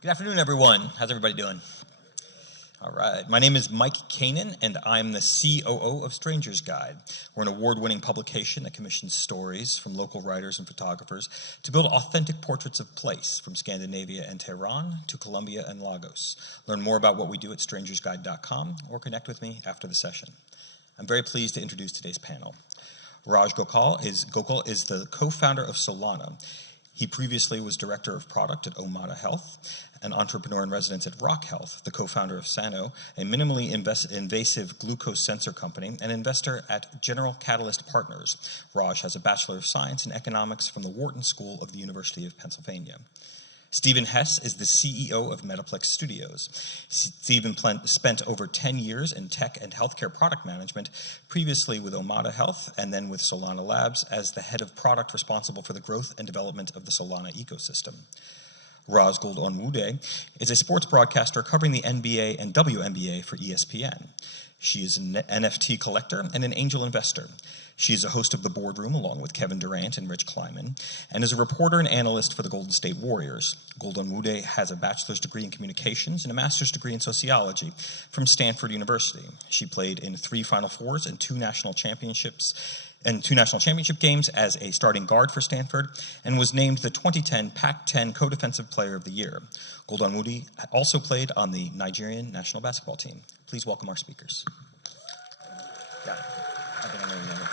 Good afternoon, everyone. How's everybody doing? All right. My name is Mike Kanan, and I'm the COO of Stranger's Guide. We're an award-winning publication that commissions stories from local writers and photographers to build authentic portraits of place, from Scandinavia and Tehran to Colombia and Lagos. Learn more about what we do at strangersguide.com or connect with me after the session. I'm very pleased to introduce today's panel. Raj Gokal is the co-founder of Solana. He previously was director of product at Omada Health, an entrepreneur in residence at Rock Health, the co-founder of Sano, a minimally invasive glucose sensor company, and investor at General Catalyst Partners. Raj has a Bachelor of Science in Economics from the Wharton School of the University of Pennsylvania. Stephen Hess is the CEO of Metaplex Studios. Stephen spent over 10 years in tech and healthcare product management, previously with Omada Health and then with Solana Labs as the head of product responsible for the growth and development of the Solana ecosystem. Rosalyn Gold-Onwude is a sports broadcaster covering the NBA and WNBA for ESPN. She is an NFT collector and an angel investor. She is a host of The Boardroom along with Kevin Durant and Rich Kleiman, and is a reporter and analyst for the Golden State Warriors. Gold-Onwude has a bachelor's degree in communications and a master's degree in sociology from Stanford University. She played in 3 Final Fours and 2 national championship games as a starting guard for Stanford, and was named the 2010 Pac-10 Co-Defensive Player of the Year. Gold-Onwude also played on the Nigerian national basketball team. Please welcome our speakers. Yeah, I think I know your name.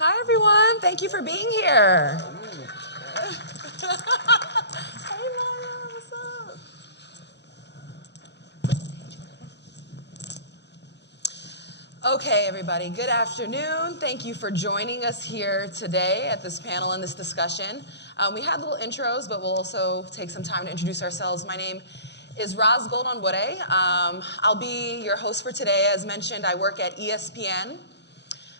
Hi, everyone. Thank you for being here. Hey, what's up? Okay, everybody. Good afternoon. Thank you for joining us here today at this panel and this discussion. We had little intros, but we'll also take some time to introduce ourselves. My name is Raj Gold-Onwude. I'll be your host for today. As mentioned, I work at ESPN.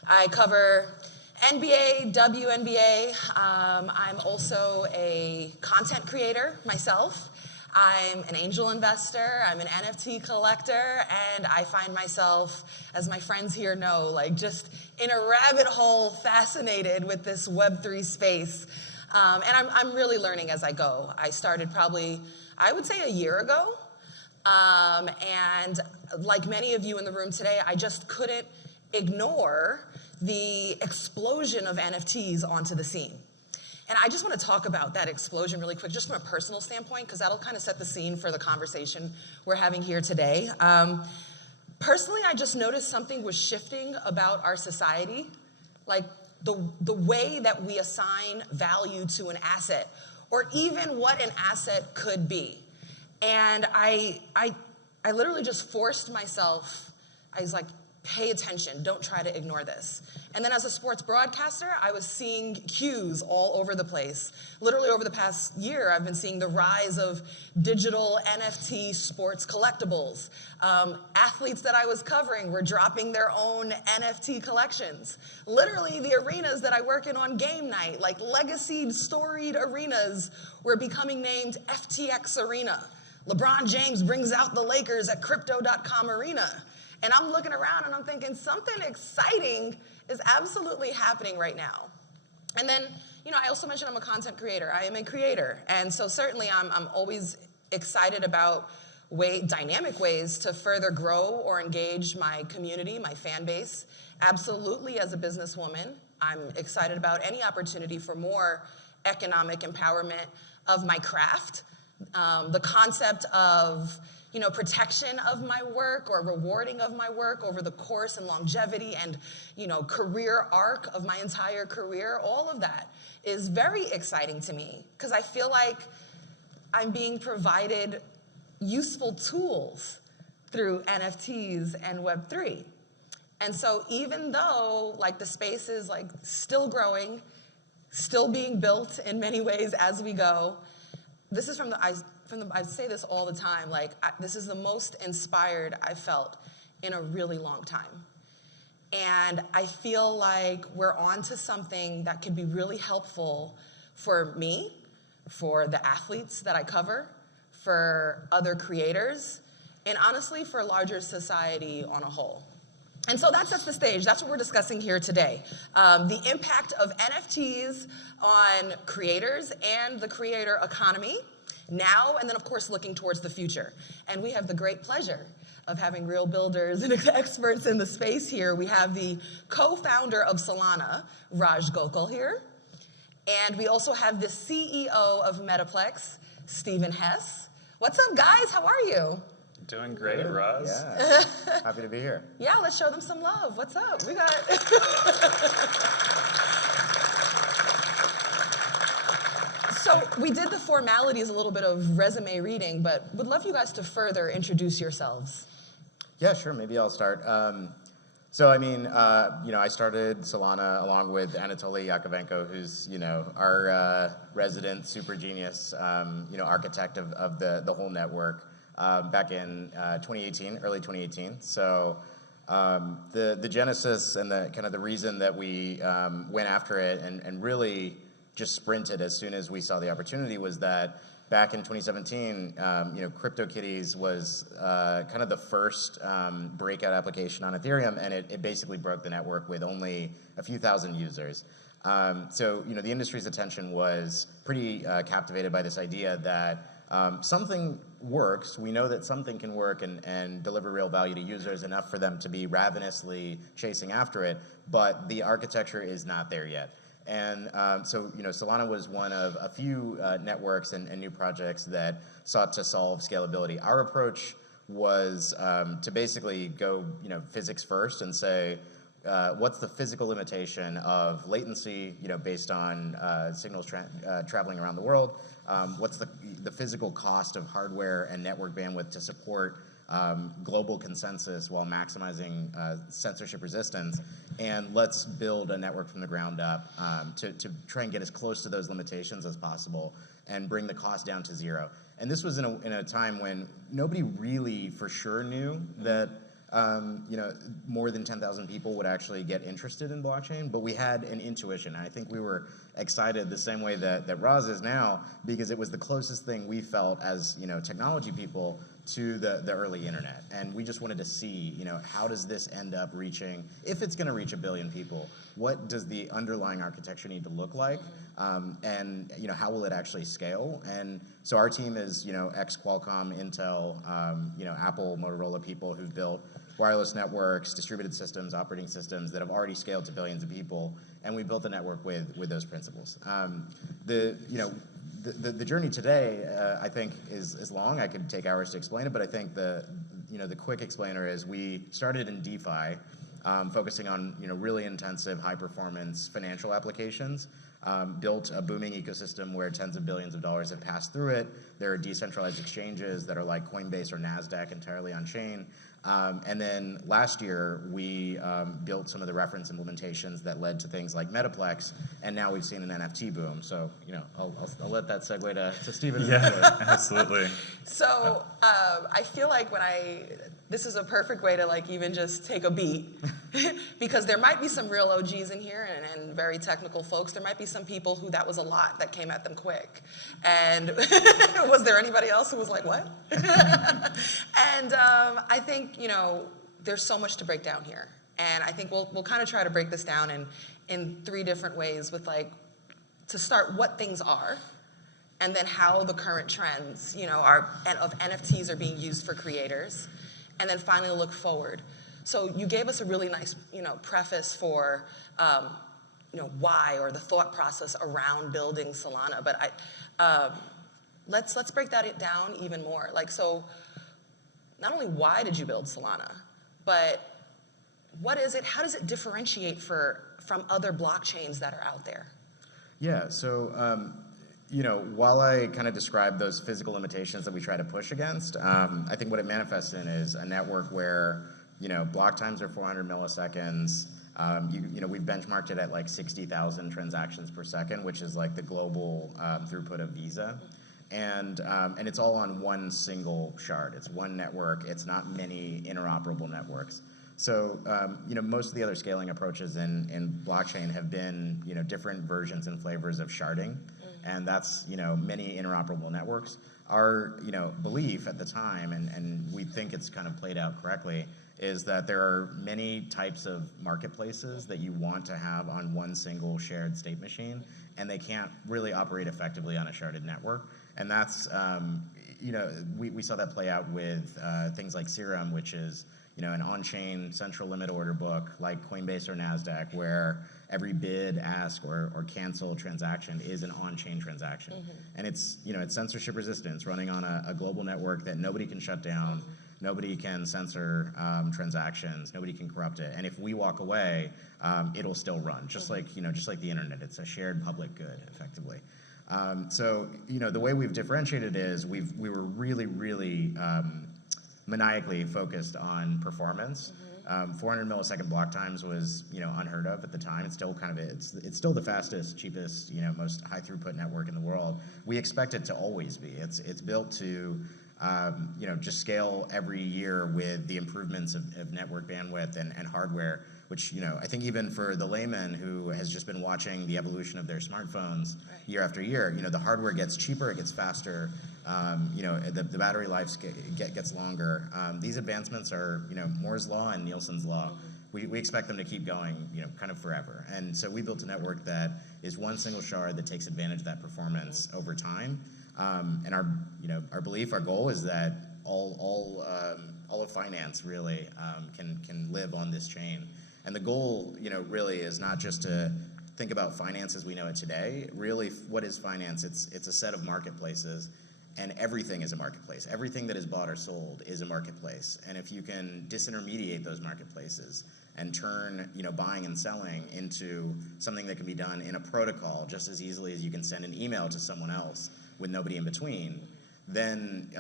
I cover NBA, WNBA. I'm also a content creator myself. I'm an angel investor, I'm an NFT collector, and I find myself, as my friends here know, like just in a rabbit hole, fascinated with this Web3 space. And I'm really learning as I go. I started probably, I would say, a year ago. And like many of you in the room today, I just couldn't ignore the explosion of NFTs onto the scene. And I just want to talk about that explosion really quick, just from a personal standpoint, because that'll kind of set the scene for the conversation we're having here today. Personally, I just noticed something was shifting about our society, like the way that we assign value to an asset, or even what an asset could be. And I literally just forced myself, I was like, pay attention, don't try to ignore this. And then as a sports broadcaster, I was seeing cues all over the place. Literally over the past year, I've been seeing the rise of digital NFT sports collectibles. Athletes that I was covering were dropping their own NFT collections. Literally the arenas that I work in on game night, like legacy storied arenas, were becoming named FTX Arena. LeBron James brings out the Lakers at Crypto.com Arena. And I'm looking around and I'm thinking something exciting is absolutely happening right now. And then, I also mentioned I'm a content creator. I am a creator. And so certainly I'm always excited about dynamic ways to further grow or engage my community, my fan base. Absolutely, as a businesswoman, I'm excited about any opportunity for more economic empowerment of my craft. The concept of protection of my work or rewarding of my work over the course and longevity and, career arc of my entire career, all of that is very exciting to me because I feel like I'm being provided useful tools through NFTs and Web3. And so even though the space is still growing, still being built in many ways as we go, this is I say this all the time, this is the most inspired I've felt in a really long time. And I feel like we're on to something that could be really helpful for me, for the athletes that I cover, for other creators, and honestly, for larger society on a whole. And so that sets the stage. That's what we're discussing here today. The impact of NFTs on creators and the creator economy now, and then of course looking towards the future. And we have the great pleasure of having real builders and experts in the space here. We have the co-founder of Solana, Raj Gokal here. And we also have the CEO of Metaplex, Stephen Hess. What's up, guys? How are you? Doing great, Roz. Yeah, happy to be here. Yeah, let's show them some love. What's up? We got... So we did the formalities, a little bit of resume reading, but would love you guys to further introduce yourselves. Yeah, sure, maybe I'll start. I started Solana along with Anatoly Yakovenko, who's, our resident super genius, architect of the whole network. Back in 2018, early 2018. So the genesis and the kind of the reason that we went after it and really just sprinted as soon as we saw the opportunity was that back in 2017, CryptoKitties was kind of the first breakout application on Ethereum, and it basically broke the network with only a few thousand users. The industry's attention was pretty captivated by this idea that something works. We know that something can work and deliver real value to users, enough for them to be ravenously chasing after it, but the architecture is not there yet. And Solana was one of a few networks and new projects that sought to solve scalability. Our approach was to basically go physics first and say, what's the physical limitation of latency, based on signals traveling around the world? What's the physical cost of hardware and network bandwidth to support global consensus while maximizing censorship resistance? And let's build a network from the ground up to try and get as close to those limitations as possible and bring the cost down to zero. And this was in a time when nobody really for sure knew that more than 10,000 people would actually get interested in blockchain, but we had an intuition. And I think we were excited the same way that Roz is now, because it was the closest thing we felt as technology people to the early internet. And we just wanted to see, how does this end up reaching, if it's gonna reach 1 billion people, what does the underlying architecture need to look like? And how will it actually scale? And so our team is ex-Qualcomm, Intel, Apple, Motorola people who've built wireless networks, distributed systems, operating systems that have already scaled to billions of people, and we built a network with those principles. The journey today, I think, is long. I could take hours to explain it, but I think the quick explainer is we started in DeFi, focusing on really intensive, high-performance financial applications. Built a booming ecosystem where tens of billions of dollars have passed through it. There are decentralized exchanges that are like Coinbase or NASDAQ, entirely on chain. And then last year, we built some of the reference implementations that led to things like Metaplex, and now we've seen an NFT boom. So, I'll let that segue to Stephen. Yeah, absolutely. So I feel like this is a perfect way to even just take a beat, because there might be some real OGs in here and very technical folks. There might be some people who that was a lot that came at them quick. And was there anybody else who was like, what? And I think, there's so much to break down here. And I think we'll kind of try to break this down in 3 different ways with to start what things are, and then how the current trends, of NFTs are being used for creators, and then finally look forward. So you gave us a really nice, preface for, why, or the thought process around building Solana. But let's break that down even more. So not only why did you build Solana, but what is it? How does it differentiate from other blockchains that are out there? Yeah. So. While I kind of describe those physical limitations that we try to push against, I think what it manifests in is a network where, block times are 400 milliseconds. We've benchmarked it at 60,000 transactions per second, which is the global throughput of Visa. And it's all on one single shard. It's one network. It's not many interoperable networks. So, most of the other scaling approaches in blockchain have been, different versions and flavors of sharding. And that's, many interoperable networks. Our, belief at the time, and we think it's kind of played out correctly, is that there are many types of marketplaces that you want to have on one single shared state machine, and they can't really operate effectively on a sharded network. And that's, we saw that play out with things like Serum, which is an on-chain central limit order book like Coinbase or NASDAQ, where every bid, ask, or cancel transaction is an on-chain transaction. And it's censorship resistant. It's running on a global network that nobody can shut down. Nobody can censor transactions. Nobody can corrupt it. And if we walk away, it'll still run, just like the internet. It's a shared public good, effectively. So the way we've differentiated is we were really, really maniacally focused on performance. 400 millisecond block times was unheard of at the time. It's still it's still the fastest, cheapest, most high throughput network in the world. We expect it to always be. It's built to just scale every year with the improvements of network bandwidth and hardware, which I think even for the layman who has just been watching the evolution of their smartphones year after year, the hardware gets cheaper, it gets faster, the battery life gets longer. These advancements are Moore's law and Nielsen's law. We expect them to keep going kind of forever. And so we built a network that is one single shard that takes advantage of that performance over time. And our belief, our goal is that all of finance really can live on this chain. And the goal, really is not just to think about finance as we know it today. Really, what is finance? It's a set of marketplaces, and everything is a marketplace. Everything that is bought or sold is a marketplace. And if you can disintermediate those marketplaces and turn, buying and selling into something that can be done in a protocol just as easily as you can send an email to someone else with nobody in between, then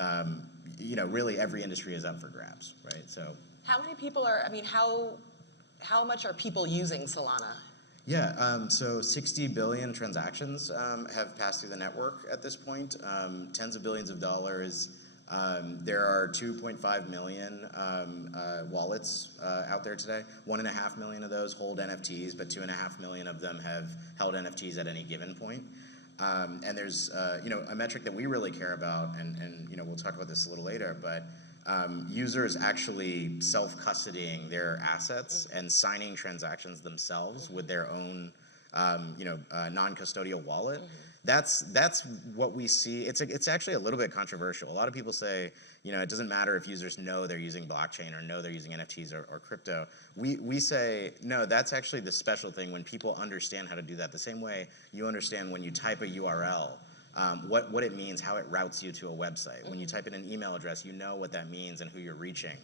really every industry is up for grabs, right? So how many people how much are people using Solana? Yeah, so 60 billion transactions have passed through the network at this point, tens of billions of dollars. There are 2.5 million wallets out there today. 1.5 million of those hold NFTs, but 2.5 million of them have held NFTs at any given point. And there's a metric that we really care about, and we'll talk about this a little later, but users actually self-custodying their assets and signing transactions themselves with their own non-custodial wallet. That's what we see. It's actually a little bit controversial. A lot of people say, it doesn't matter if users know they're using blockchain or know they're using NFTs or crypto. We say, no, that's actually the special thing when people understand how to do that. The same way you understand when you type a URL, what it means, how it routes you to a website. When you type in an email address, you know what that means and who you're reaching.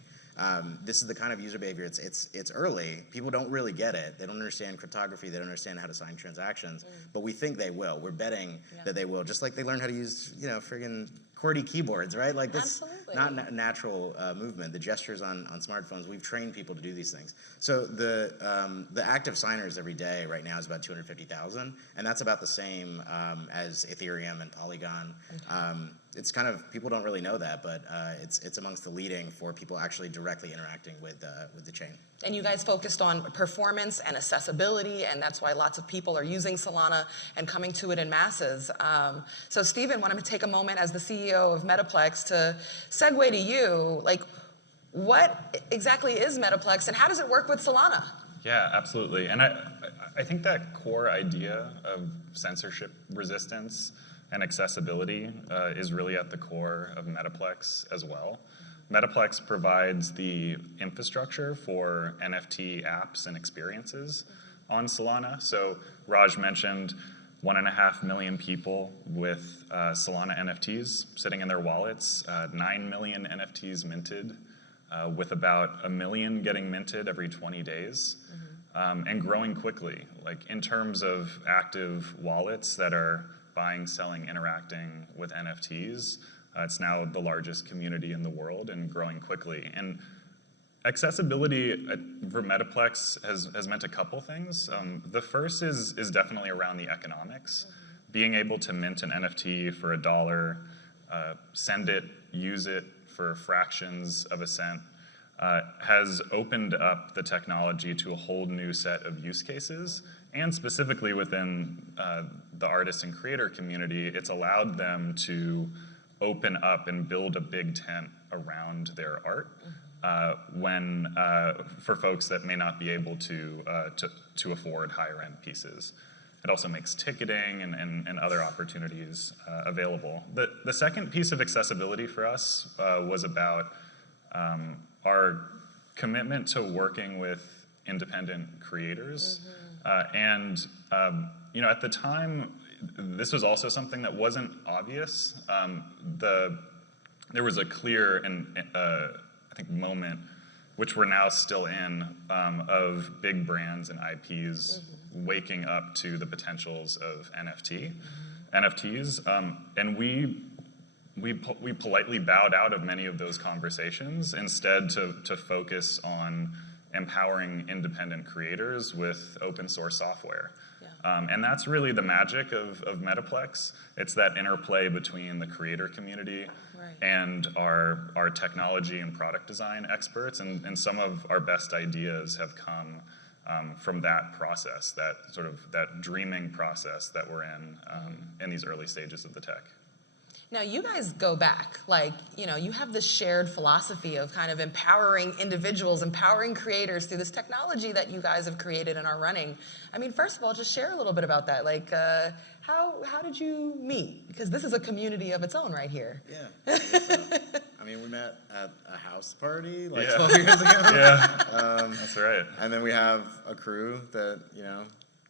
This is the kind of user behavior. It's early. People don't really get it. They don't understand cryptography. They don't understand how to sign transactions. But we think they will. We're betting that they will. Just like they learn how to use friggin' QWERTY keyboards, right? Like this, not natural movement. The gestures on smartphones. We've trained people to do these things. So the active signers every day right now is about 250,000, and that's about the same as Ethereum and Polygon. It's kind of, people don't really know that, but it's amongst the leading for people actually directly interacting with the chain. And you guys focused on performance and accessibility, and that's why lots of people are using Solana and coming to it in masses. So Stephen, want to take a moment as the CEO of Metaplex to segue to you. Like, what exactly is Metaplex, and how does it work with Solana? Yeah, absolutely. And I think that core idea of censorship resistance and accessibility is really at the core of Metaplex as well. Metaplex provides the infrastructure for NFT apps and experiences on Solana. So Raj mentioned 1.5 million people with Solana NFTs sitting in their wallets, 9 million NFTs minted, with about 1 million getting minted every 20 days, and growing quickly. Like in terms of active wallets that are buying, selling, interacting with NFTs, it's now the largest community in the world and growing quickly. And accessibility for Metaplex has meant a couple things. The first is definitely around the economics. Being able to mint an NFT for $1, send it, use it for fractions of a cent, has opened up the technology to a whole new set of use cases. And specifically within the artist and creator community, it's allowed them to open up and build a big tent around their art. when for folks that may not be able to afford higher end pieces. It also makes ticketing and other opportunities available. The second piece of accessibility for us was about our commitment to working with independent creators. At the time, this was also something that wasn't obvious. There was a clear I think moment, which we're now still in, of big brands and IPs waking up to the potentials of NFTs, and we politely bowed out of many of those conversations, instead to focus on empowering independent creators with open source software. And that's really the magic of Metaplex. It's that interplay between the creator community and our technology and product design experts, and some of our best ideas have come from that process, that dreaming process that we're in these early stages of the tech. Now, you guys go back, you have this shared philosophy of kind of empowering individuals, empowering creators through this technology that you guys have created and are running. I mean, first of all, just share a little bit about that. How did you meet? Because this is a community of its own right here. Yeah. I mean, we met at a house party 12 years ago. Yeah, that's right. And then we have a crew that,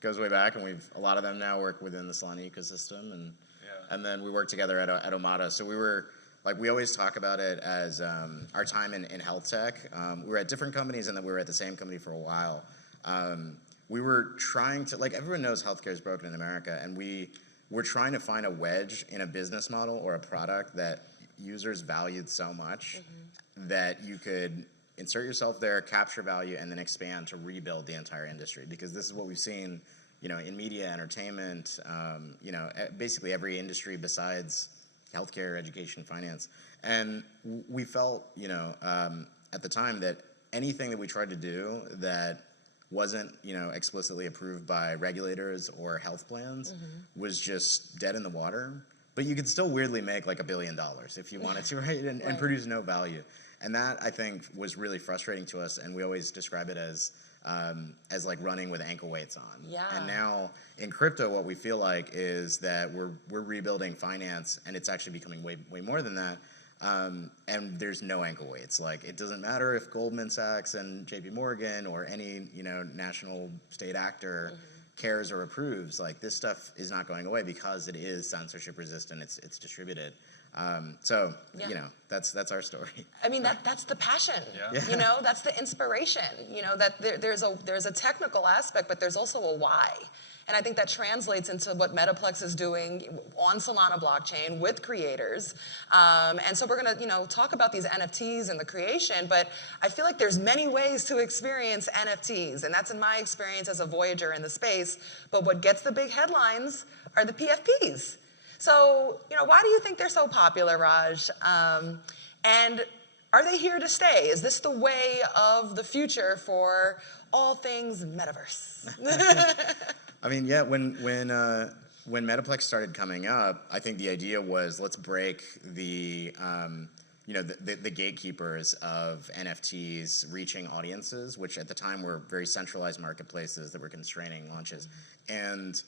goes way back, and a lot of them now work within the Solana ecosystem, and then we work together at Omada. So we always talk about it as our time in health tech. We were at different companies, and then we were at the same company for a while. We were trying to, everyone knows healthcare is broken in America, and we were trying to find a wedge in a business model or a product that users valued so much that you could insert yourself there, capture value, and then expand to rebuild the entire industry. Because this is what we've seen, in media, entertainment, basically every industry besides healthcare, education, finance. And we felt, at the time, that anything that we tried to do that wasn't, explicitly approved by regulators or health plans was just dead in the water. But you could still weirdly make $1 billion if you wanted to, right? And produce no value. And that, I think, was really frustrating to us. And we always describe it as running with ankle weights on. Yeah. And now in crypto, what we feel like is that we're rebuilding finance, and it's actually becoming way more than that. And there's no ankle weights. It doesn't matter if Goldman Sachs and JP Morgan or any, national state actor cares or approves. This stuff is not going away because it is censorship resistant. It's distributed. That's our story. I mean, that's the passion. Yeah. That's the inspiration. That there's a technical aspect, but there's also a why. And I think that translates into what Metaplex is doing on Solana blockchain with creators. And so we're gonna, talk about these NFTs and the creation, but I feel like there's many ways to experience NFTs, and that's in my experience as a voyager in the space. But what gets the big headlines are the PFPs. So, why do you think they're so popular, Raj? And are they here to stay? Is this the way of the future for all things metaverse? I mean, yeah, when Metaplex started coming up, I think the idea was, let's break the gatekeepers of NFTs reaching audiences, which at the time were very centralized marketplaces that were constraining launches. And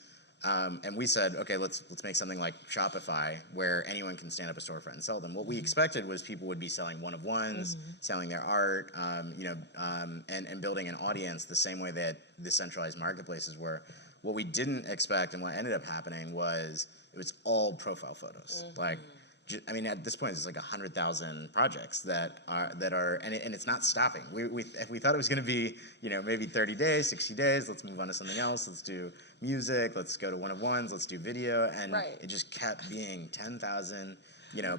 we said, okay, let's make something like Shopify, where anyone can stand up a storefront and sell them. What we expected was people would be selling one-of-ones, selling their art, and building an audience the same way that the centralized marketplaces were. What we didn't expect, and what ended up happening, was it was all profile photos. At this point, it's 100,000 projects that are, and it's not stopping. We thought it was going to be, maybe 30 days, 60 days. Let's move on to something else. Let's do music. Let's go to one-of-ones. Let's do video, and it just kept being 10,000,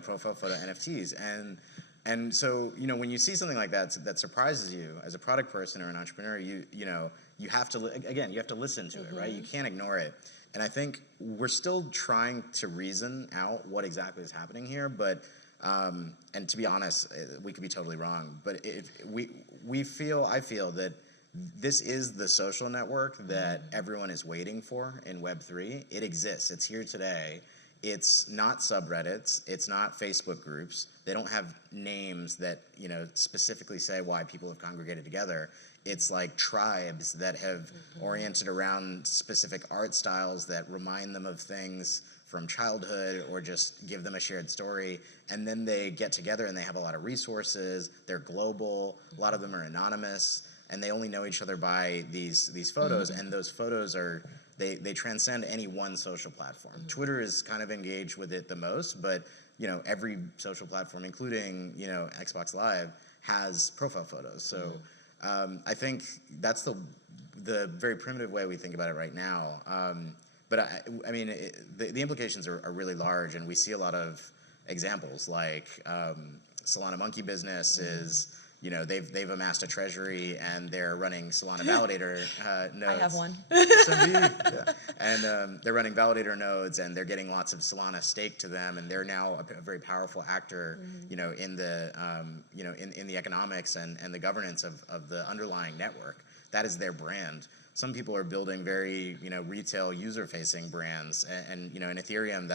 profile photo NFTs. And so, when you see something like that surprises you as a product person or an entrepreneur, you have to listen to it, right? You can't ignore it. And I think we're still trying to reason out what exactly is happening here, but and to be honest, we could be totally wrong. But I feel that this is the social network that everyone is waiting for in Web3. It exists. It's here today. It's not subreddits. It's not Facebook groups. They don't have names that, specifically say why people have congregated together. It's like tribes that have oriented around specific art styles that remind them of things from childhood or just give them a shared story. And then they get together and they have a lot of resources. They're global. A lot of them are anonymous. And they only know each other by these photos. And those photos they transcend any one social platform. Twitter is kind of engaged with it the most, but every social platform, including Xbox Live, has profile photos. So I think that's the very primitive way we think about it right now. But I mean, the implications are really large, and we see a lot of examples like Solana Monkey Business is. They've amassed a treasury and they're running Solana validator nodes. I have one. Yeah. And they're running validator nodes and they're getting lots of Solana staked to them, and they're now a very powerful actor, in the in the economics and the governance of the underlying network. That is their brand. Some people are building very retail user-facing brands, and in Ethereum,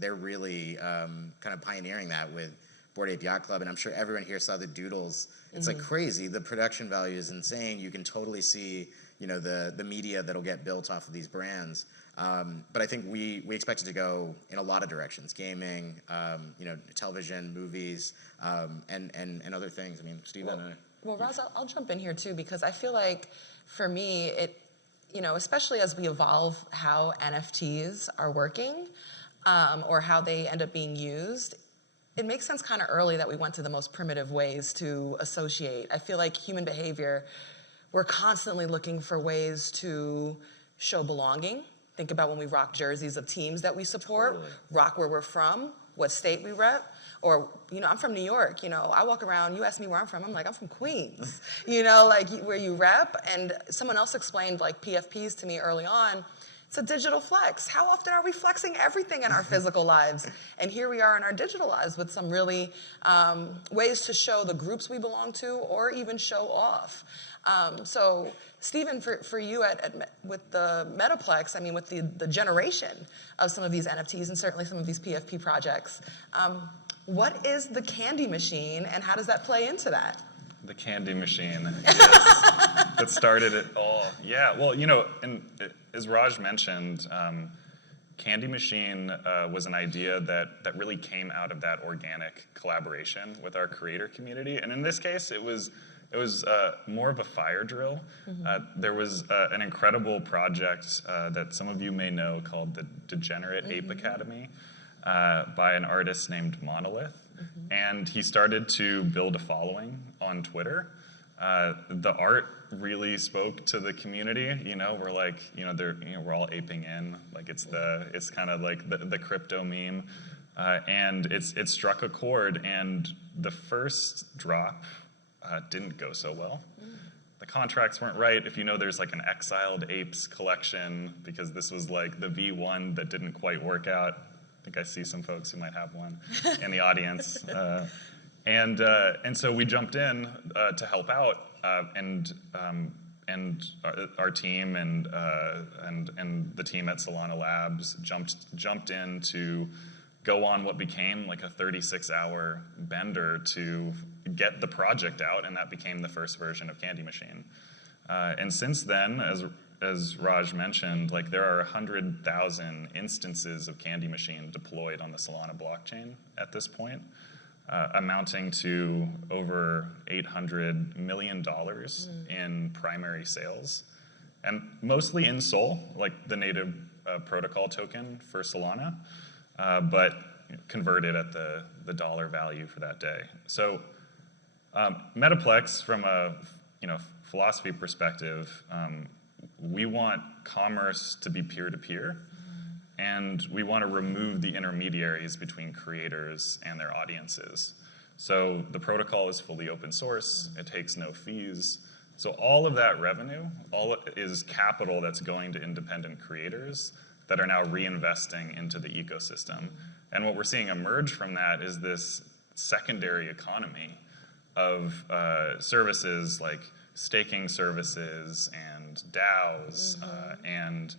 they're really kind of pioneering that with Bored Ape Yacht Club, and I'm sure everyone here saw the doodles. It's like crazy. The production value is insane. You can totally see, the media that'll get built off of these brands. But I think we expect it to go in a lot of directions: gaming, television, movies, and other things. I mean, Stephen. Well, Roz, I'll jump in here too, because I feel like for me, especially as we evolve how NFTs are working, or how they end up being used, it makes sense kind of early that we went to the most primitive ways to associate. I feel like human behavior, we're constantly looking for ways to show belonging. Think about when we rock jerseys of teams that we support, rock where we're from, what state we rep. Or, I'm from New York, I walk around, you ask me where I'm from, I'm like, I'm from Queens, like where you rep. And someone else explained like PFPs to me early on. It's a digital flex. How often are we flexing everything in our physical lives? And here we are in our digital lives with some really ways to show the groups we belong to or even show off. So Stephen, for you with the Metaplex, I mean, with the generation of some of these NFTs and certainly some of these PFP projects, what is the candy machine and how does that play into that? The candy machine, yes, that started it all. Yeah, well, and as Raj mentioned, Candy Machine was an idea that really came out of that organic collaboration with our creator community. And in this case, it was more of a fire drill. There was an incredible project that some of you may know called the Degenerate Ape Academy by an artist named Monolith. And he started to build a following on Twitter. The art really spoke to the community. We're like, we're all aping in. Like it's kind of like the crypto meme, and it struck a chord. And the first drop didn't go so well. The contracts weren't right. If there's like an Exiled Apes collection, because this was like the V1 that didn't quite work out. I think I see some folks who might have one in the audience. And so we jumped in to help out, and our team and the team at Solana Labs jumped in to go on what became like a 36-hour bender to get the project out, and that became the first version of Candy Machine. And since then, as Raj mentioned, like there are 100,000 instances of Candy Machine deployed on the Solana blockchain at this point, amounting to over $800 million in primary sales, and mostly in Sol, like the native protocol token for Solana, but converted at the dollar value for that day. So Metaplex, from a philosophy perspective, we want commerce to be peer-to-peer, and we want to remove the intermediaries between creators and their audiences. So the protocol is fully open source, it takes no fees. So all of that revenue, all is capital that's going to independent creators that are now reinvesting into the ecosystem. And what we're seeing emerge from that is this secondary economy of services like staking services and DAOs and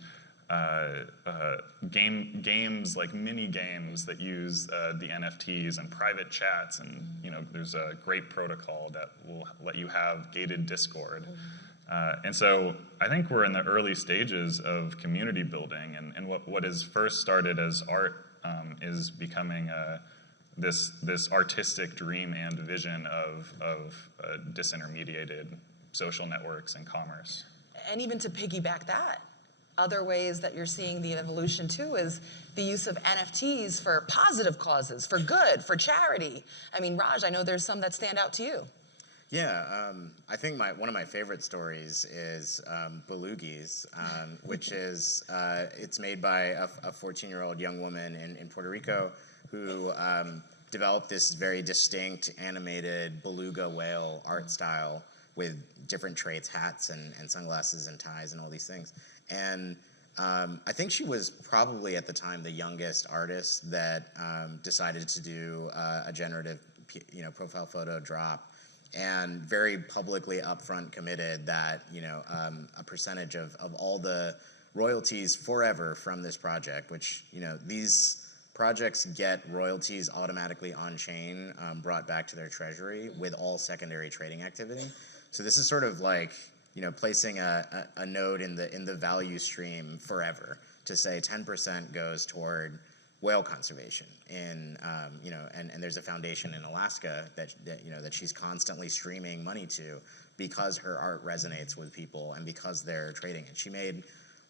games like mini games that use the NFTs and private chats, and there's a great protocol that will let you have gated Discord. And so I think we're in the early stages of community building, and what is first started as art is becoming this artistic dream and vision of disintermediated social networks and commerce. And even to piggyback that, other ways that you're seeing the evolution too is the use of NFTs for positive causes, for good, for charity. I mean, Raj, I know there's some that stand out to you. Yeah, I think one of my favorite stories is Belugi's, which is, it's made by a 14-year-old young woman in Puerto Rico who developed this very distinct animated beluga whale art style with different traits, hats and sunglasses and ties and all these things. And I think she was probably at the time the youngest artist that decided to do a generative profile photo drop, and very publicly upfront committed that a percentage of all the royalties forever from this project, which these projects get royalties automatically on chain brought back to their treasury with all secondary trading activity. So this is sort of like placing a node in the value stream forever to say 10% goes toward whale conservation and there's a foundation in Alaska that she's constantly streaming money to because her art resonates with people and because they're trading it. She made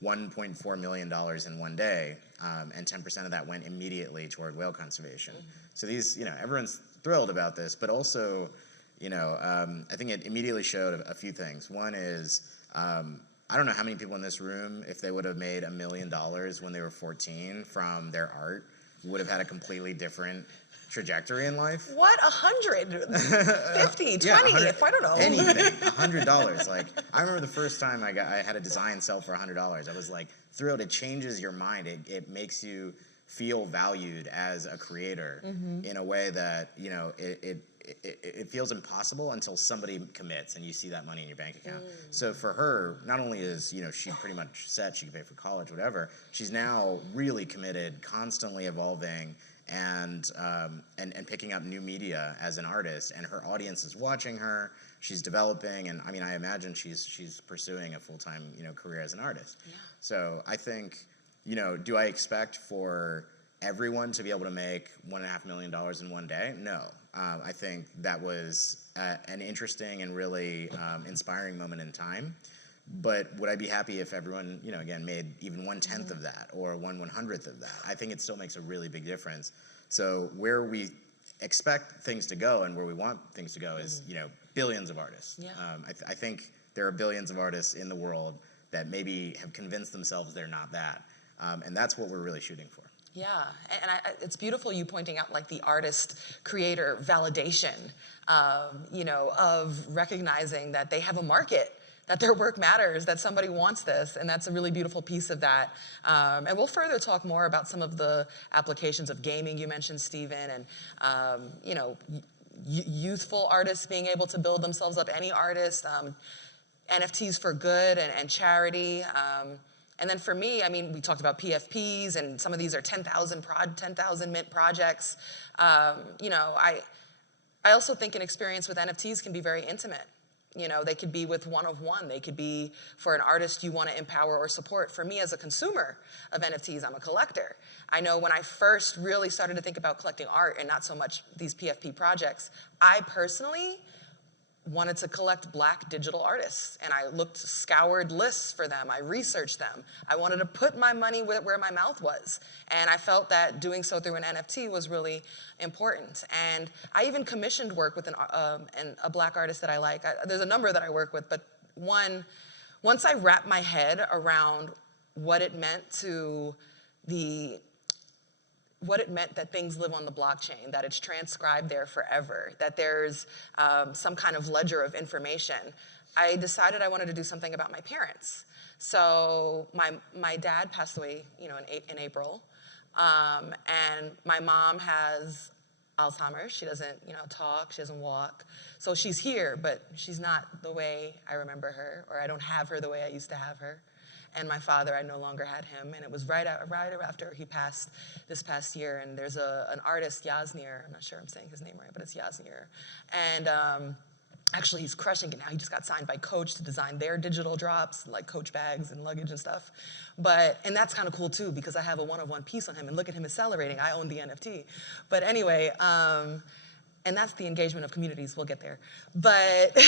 $1.4 million in one day, and 10% of that went immediately toward whale conservation. So these, everyone's thrilled about this, but also, I think it immediately showed a few things. One is, I don't know how many people in this room, if they would have made $1 million when they were 14 from their art, would have had a completely different trajectory in life. What, 100, 50, 20, yeah, I don't know. Anything, $100. Like, I remember the first time I had a design sell for $100. I was like thrilled. It changes your mind. It makes you feel valued as a creator in a way that, it feels impossible until somebody commits and you see that money in your bank account. So for her, not only is, she pretty much set, she can pay for college, whatever, she's now really committed, constantly evolving and picking up new media as an artist, and her audience is watching her, she's developing, and I imagine she's pursuing a full-time, career as an artist. Yeah. So I think, do I expect for everyone to be able to make $1.5 million in one day? No. I think that was an interesting and really inspiring moment in time. But would I be happy if everyone, again, made even 1/10 of that or 1/100th of that? I think it still makes a really big difference. So where we expect things to go and where we want things to go is, billions of artists. Yeah. I think there are billions of artists in the world that maybe have convinced themselves they're not that. And that's what we're really shooting for. Yeah, and it's beautiful you pointing out like the artist-creator validation, of recognizing that they have a market, that their work matters, that somebody wants this, and that's a really beautiful piece of that. And we'll further talk more about some of the applications of gaming you mentioned, Stephen, and youthful artists being able to build themselves up, any artist, NFTs for good and charity. And then for me, we talked about PFPs, and some of these are 10,000 mint projects. I also think an experience with NFTs can be very intimate. They could be with one of one. They could be for an artist you want to empower or support. For me as a consumer of NFTs, I'm a collector. I know when I first really started to think about collecting art and not so much these PFP projects, I personally wanted to collect Black digital artists, and I scoured lists for them. I researched them. I wanted to put my money where my mouth was, and I felt that doing so through an NFT was really important. And I even commissioned work with a Black artist that I like. There's a number that I work with, but once I wrapped my head around what it meant that things live on the blockchain, that it's transcribed there forever, that there's some kind of ledger of information, I decided I wanted to do something about my parents. So my dad passed away, in April, and my mom has Alzheimer's. She doesn't, talk, she doesn't walk. So she's here, but she's not the way I remember her, or I don't have her the way I used to have her. And my father, I no longer had him, and it was right after he passed this past year. And there's an artist, Yasnir, I'm not sure I'm saying his name right, but it's Yasnir. And actually, he's crushing it now. He just got signed by Coach to design their digital drops, like Coach bags and luggage and stuff. And that's kind of cool too, because I have a one-of-one piece on him, and look at him accelerating. I own the NFT. But anyway, and that's the engagement of communities. We'll get there. But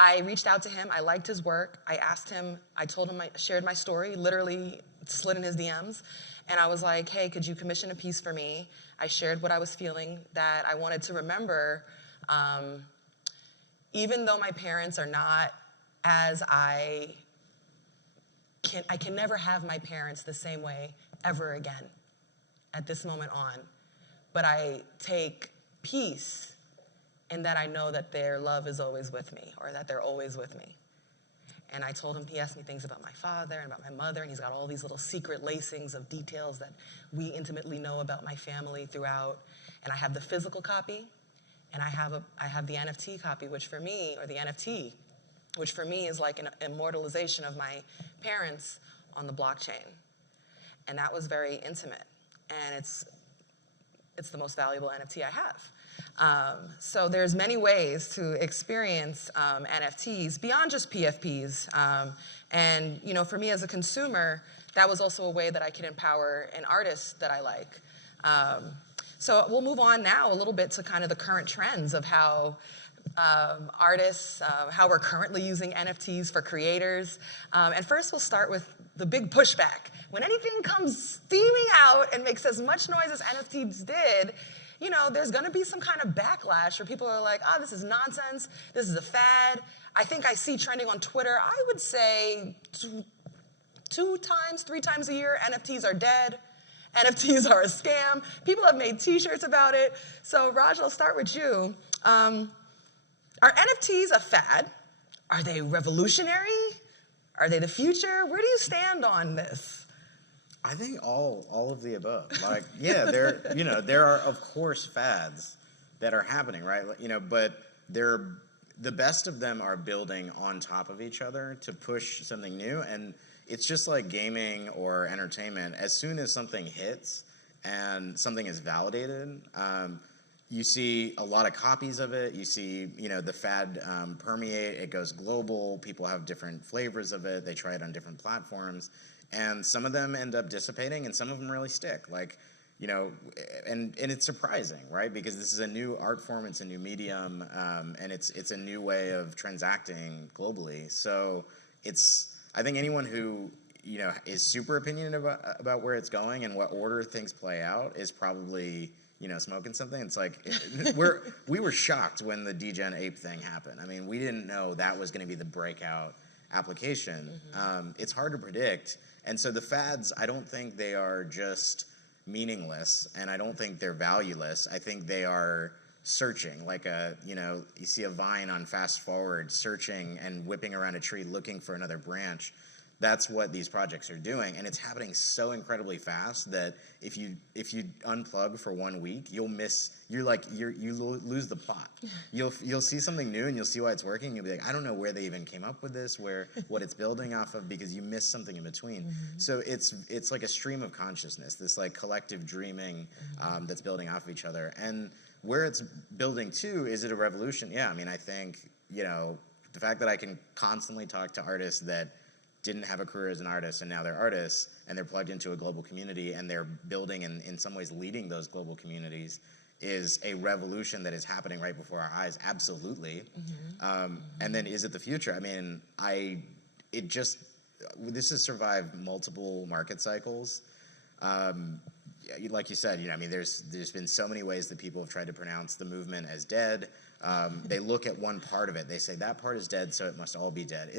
I reached out to him. I liked his work. I asked him, I told him, I shared my story, literally slid in his DMs. And I was like, hey, could you commission a piece for me? I shared what I was feeling, that I wanted to remember, even though my parents are not as I can never have my parents the same way ever again at this moment on. But I take peace in that I know that their love is always with me, or that they're always with me. And I told him, he asked me things about my father and about my mother, and he's got all these little secret lacings of details that we intimately know about my family throughout. And I have the physical copy, and I have the NFT copy, which for me, or the NFT, which for me is like an immortalization of my parents on the blockchain. And that was very intimate, and it's the most valuable NFT I have. So there's many ways to experience NFTs beyond just PFPs. And for me as a consumer, that was also a way that I could empower an artist that I like. So we'll move on now a little bit to kind of the current trends of how artists, how we're currently using NFTs for creators. And first we'll start with the big pushback. When anything comes steaming out and makes as much noise as NFTs did, there's gonna be some kind of backlash where people are like, oh, this is nonsense, this is a fad. I think I see trending on Twitter, I would say 3 times a year, NFTs are dead. NFTs are a scam. People have made t-shirts about it. So Raj, I'll start with you. Are NFTs a fad? Are they revolutionary? Are they the future? Where do you stand on this? I think all of the above. Like, yeah, there are of course fads that are happening, right? But the best of them are building on top of each other to push something new. And it's just like gaming or entertainment. As soon as something hits and something is validated, you see a lot of copies of it. You see, the fad permeate. It goes global. People have different flavors of it. They try it on different platforms. And some of them end up dissipating, and some of them really stick. And it's surprising, right? Because this is a new art form, it's a new medium, and it's a new way of transacting globally. So I think anyone who is super opinionated about where it's going and what order things play out is probably smoking something. It's like we were shocked when the Degen Ape thing happened. I mean, we didn't know that was going to be the breakout application. Mm-hmm. It's hard to predict. And so the fads, I don't think they are just meaningless, and I don't think they're valueless. I think they are searching, like you see a vine on fast forward, searching and whipping around a tree looking for another branch. That's what these projects are doing, and it's happening so incredibly fast that if you unplug for 1 week, you lose the plot. You'll see something new and you'll see why it's working. You'll be like, I don't know where they even came up with this, what it's building off of, because you missed something in between. Mm-hmm. So it's like a stream of consciousness, this like collective dreaming that's building off of each other. And where it's building to, is it a revolution? Yeah, I mean, I think the fact that I can constantly talk to artists that didn't have a career as an artist and now they're artists and they're plugged into a global community and they're building and in some ways leading those global communities is a revolution that is happening right before our eyes. Absolutely. Mm-hmm. And then is it the future? I mean, this has survived multiple market cycles. Like you said, there's been so many ways that people have tried to pronounce the movement as dead. They look at one part of it. They say that part is dead, so it must all be dead.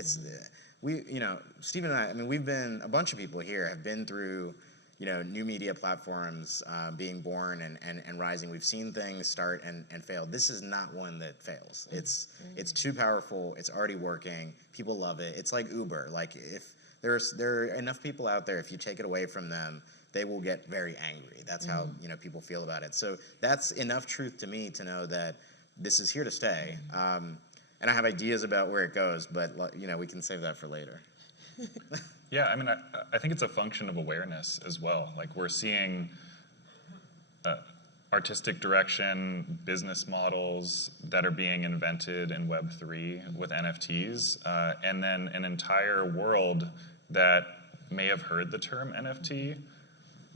Steve and I, a bunch of people here have been through, new media platforms being born and rising. We've seen things start and fail. This is not one that fails. It's too powerful. It's already working. People love it. It's like Uber. Like if there are enough people out there, if you take it away from them, they will get very angry. That's how people feel about it. So that's enough truth to me to know that this is here to stay. And I have ideas about where it goes, but we can save that for later. Yeah, I mean, I think it's a function of awareness as well. Like we're seeing artistic direction, business models that are being invented in Web3 with NFTs, and then an entire world that may have heard the term NFT,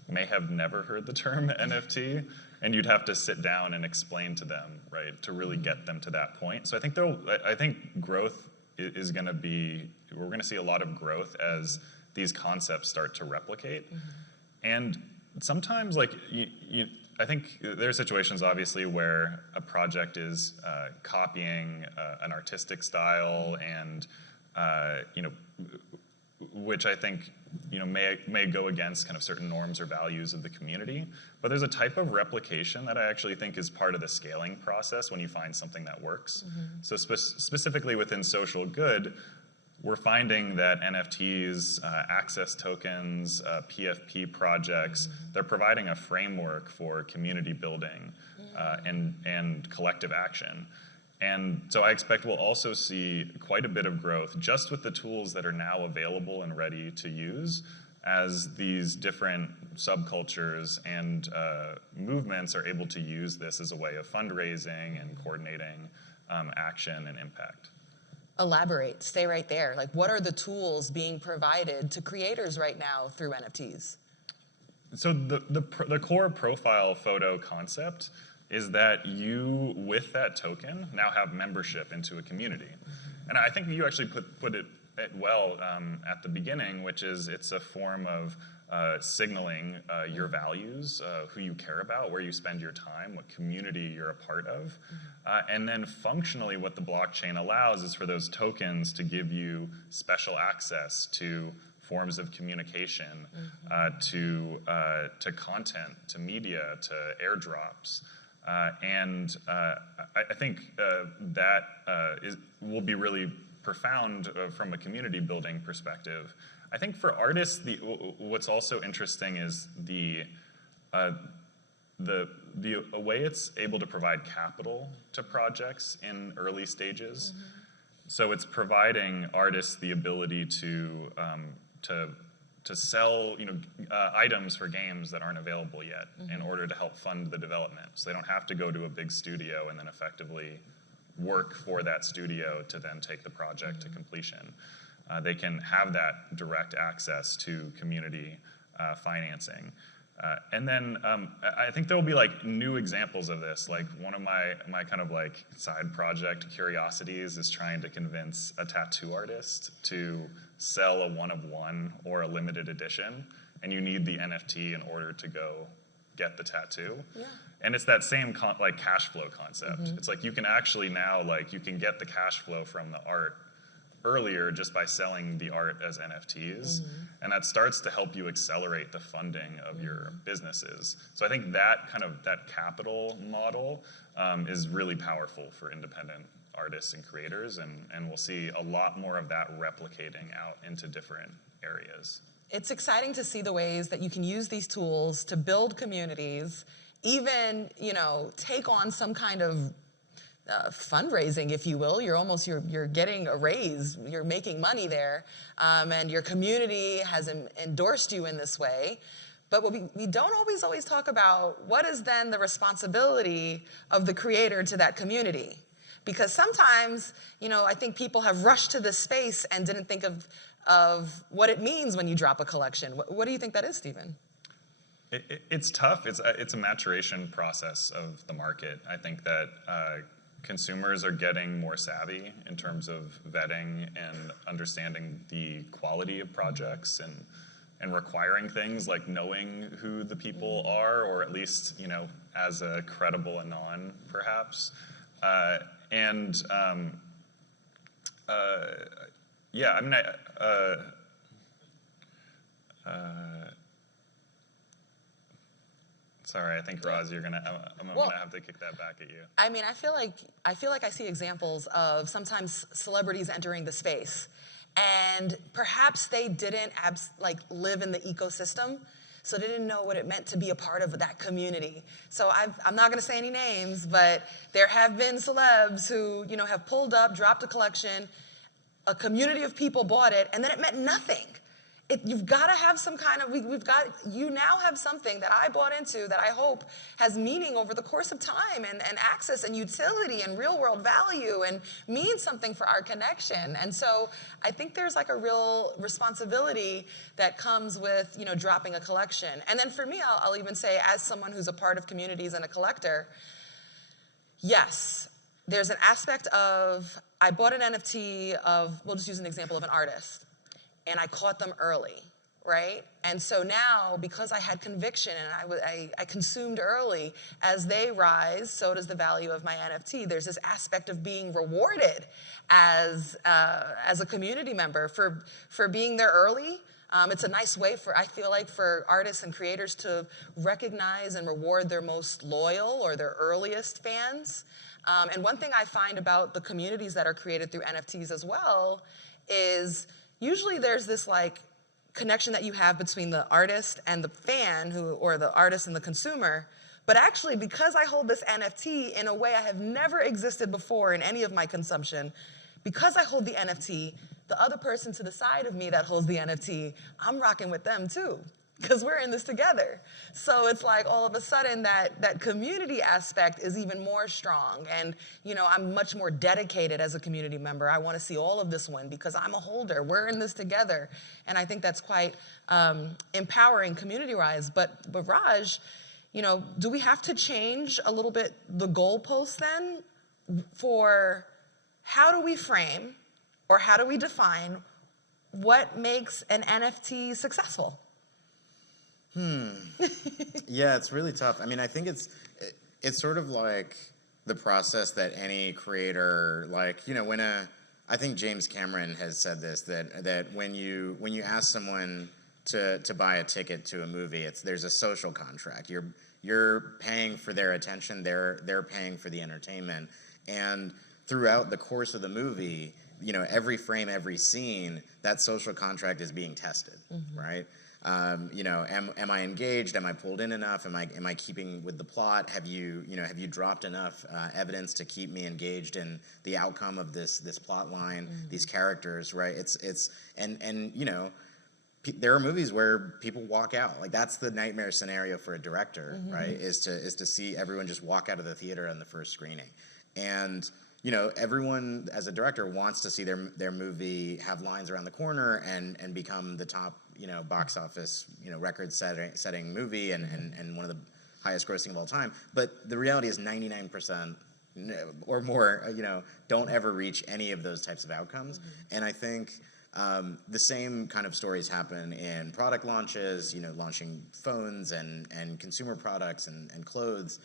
may have never heard the term NFT, and you'd have to sit down and explain to them, right, to really get them to that point. So I think growth is going to be, we're going to see a lot of growth as these concepts start to replicate. And sometimes, like, I think there are situations, obviously, where a project is copying an artistic style, and which I think may go against kind of certain norms or values of the community. But there's a type of replication that I actually think is part of the scaling process when you find something that works. So specifically within social good, we're finding that NFTs, access tokens, PFP projects, they're providing a framework for community building and collective action. And so I expect we'll also see quite a bit of growth just with the tools that are now available and ready to use, as these different subcultures and movements are able to use this as a way of fundraising and coordinating action and impact. Elaborate, stay right there. Like, what are the tools being provided to creators right now through NFTs? So the core profile photo concept is that you, with that token, now have membership into a community. And I think you actually put it well at the beginning, which is it's a form of signaling your values, who you care about, where you spend your time, what community you're a part of. And then functionally what the blockchain allows is for those tokens to give you special access to forms of communication, to content, to media, to airdrops. And I think that will be really profound from a community building perspective. I think for artists, what's also interesting is the way it's able to provide capital to projects in early stages. So it's providing artists the ability to sell items for games that aren't available yet in order to help fund the development. So they don't have to go to a big studio and then effectively work for that studio to then take the project to completion. They can have that direct access to community financing. And then I think there will be like new examples of this. Like one of my kind of like side project curiosities is trying to convince a tattoo artist to sell a one-of-one or a limited edition, and you need the NFT in order to go get the tattoo. Yeah. And it's that same like cash flow concept. It's like you can actually now, like, you can get the cash flow from the art earlier just by selling the art as NFTs, and that starts to help you accelerate the funding of your businesses. So I think that kind of that capital model is really powerful for independent artists and creators, and we'll see a lot more of that replicating out into different areas. It's exciting to see the ways that you can use these tools to build communities, even, take on some kind of fundraising, if you will. You're getting a raise, you're making money there, and your community has endorsed you in this way. But what we don't always talk about, what is then the responsibility of the creator to that community? Because sometimes, I think people have rushed to this space and didn't think of what it means when you drop a collection. What do you think that is, Stephen? It's tough. It's a maturation process of the market. I think that consumers are getting more savvy in terms of vetting and understanding the quality of projects and requiring things like knowing who the people are, or at least, as a credible anon, perhaps. Yeah, I mean, sorry, I think Roz, I'm gonna have to kick that back at you. I mean, I feel like I see examples of sometimes celebrities entering the space, and perhaps they didn't live in the ecosystem, so they didn't know what it meant to be a part of that community. So I'm not gonna say any names, but there have been celebs who have pulled up, dropped a collection, a community of people bought it, and then it meant nothing. You've got to have some kind of, you now have something that I bought into that I hope has meaning over the course of time and access and utility and real world value and means something for our connection. And so I think there's like a real responsibility that comes with, dropping a collection. And then for me, I'll even say, as someone who's a part of communities and a collector, yes, there's an aspect of, I bought an NFT of, we'll just use an example of an artist, and I caught them early, right? And so now, because I had conviction and I consumed early, as they rise, so does the value of my NFT. There's this aspect of being rewarded as a community member for being there early. It's a nice way I feel like, for artists and creators to recognize and reward their most loyal or their earliest fans. And one thing I find about the communities that are created through NFTs as well is usually there's this like connection that you have between the artist and the fan or the artist and the consumer. But actually, because I hold this NFT in a way I have never existed before in any of my consumption, because I hold the NFT, the other person to the side of me that holds the NFT, I'm rocking with them too, because we're in this together. So it's like all of a sudden that community aspect is even more strong. And I'm much more dedicated as a community member. I want to see all of this win because I'm a holder. We're in this together. And I think that's quite empowering community-wise. But Raj, do we have to change a little bit the goalposts then for how do we frame or how do we define what makes an NFT successful? Yeah, it's really tough. I mean, I think it's sort of like the process that any creator, like, I think James Cameron has said this, that when you ask someone to buy a ticket to a movie, there's a social contract. You're paying for their attention, they're paying for the entertainment. And throughout the course of the movie, every frame, every scene, that social contract is being tested, right? Am I engaged? Am I pulled in enough? Am I keeping with the plot? Have you dropped enough evidence to keep me engaged in the outcome of this plot line, these characters, right? There are movies where people walk out. Like, that's the nightmare scenario for a director, right? Is to see everyone just walk out of the theater on the first screening. And everyone as a director wants to see their movie have lines around the corner and become the top, box office, record-setting movie and one of the highest grossing of all time. But the reality is 99% or more, don't ever reach any of those types of outcomes. And I think the same kind of stories happen in product launches, launching phones and consumer products and clothes.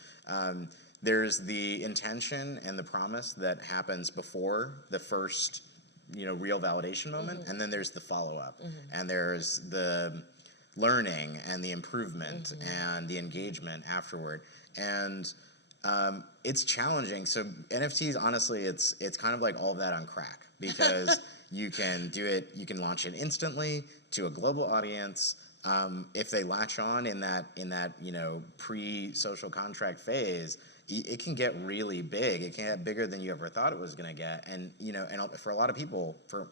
There's the intention and the promise that happens before the first, real validation moment, and then there's the follow-up, and there's the learning and the improvement and the engagement afterward. And it's challenging. So NFTs, honestly, it's kind of like all of that on crack, because you can do it, you can launch it instantly to a global audience. If they latch on in that pre-social contract phase, it can get really big. It can get bigger than you ever thought it was going to get. And and for a lot of people, for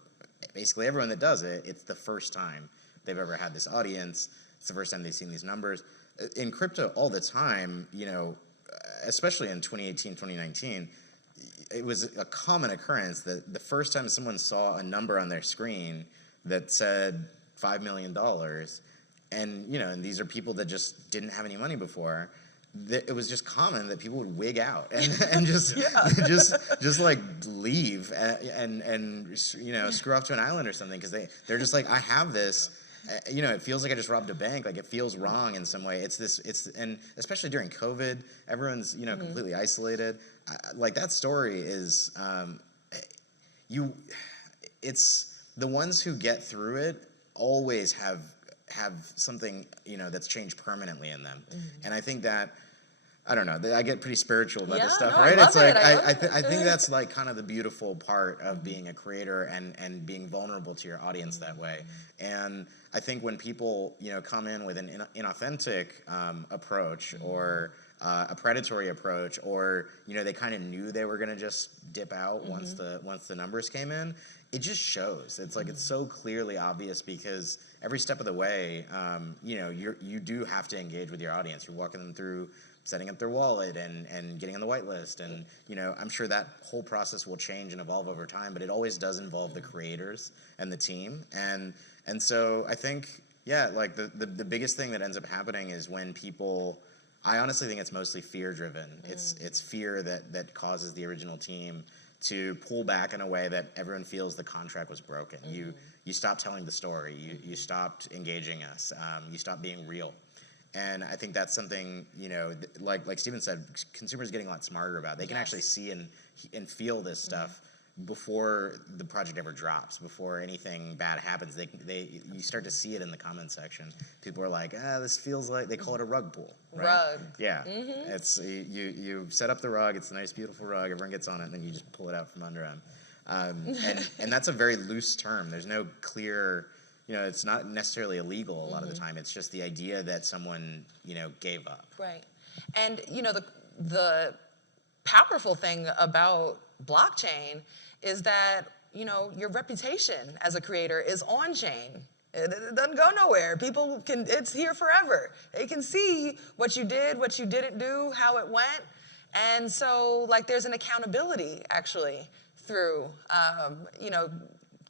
basically everyone that does it, it's the first time they've ever had this audience. It's the first time they've seen these numbers. In crypto, all the time, especially in 2018, 2019, it was a common occurrence that the first time someone saw a number on their screen that said $5 million, and these are people that just didn't have any money before, it was just common that people would wig out and just like leave and screw off to an island or something, because they're just like, I have this. It feels like I just robbed a bank. Like, it feels wrong in some way. And especially during COVID, everyone's completely isolated. Like, that story is, it's the ones who get through it always have something that's changed permanently in them. And I think that, I don't know, I get pretty spiritual about this stuff, right? It's like I think that's like kind of the beautiful part of being a creator and being vulnerable to your audience that way. And I think when people come in with an inauthentic approach or a predatory approach, or they kind of knew they were going to just dip out once the numbers came in, it just shows. It's like it's so clearly obvious because every step of the way, you know, you do have to engage with your audience. You're walking them through setting up their wallet and getting on the whitelist, and you know, I'm sure that whole process will change and evolve over time, but it always does involve the creators and the team, and so I think, yeah, like the biggest thing that ends up happening is when people, I honestly think it's mostly fear driven. It's fear that causes the original team to pull back in a way that everyone feels the contract was broken. You stopped telling the story. You stopped engaging us. You stopped being real. And I think that's something, you know, like Steven said, consumers are getting a lot smarter about it. They can actually see and feel this stuff before the project ever drops, before anything bad happens. You start to see it in the comment section. People are like, this feels like, they call it a rug pull, right? Rug. Yeah, it's you set up the rug. It's a nice, beautiful rug. Everyone gets on it, and then you just pull it out from under them. And that's a very loose term. There's no clear, you know, it's not necessarily illegal a lot of the time. It's just the idea that someone, you know, gave up. Right. And, you know, the powerful thing about blockchain is that, you know, your reputation as a creator is on chain. It doesn't go nowhere. People can, it's here forever. They can see what you did, what you didn't do, how it went. And so, like, there's an accountability, actually, through, you know,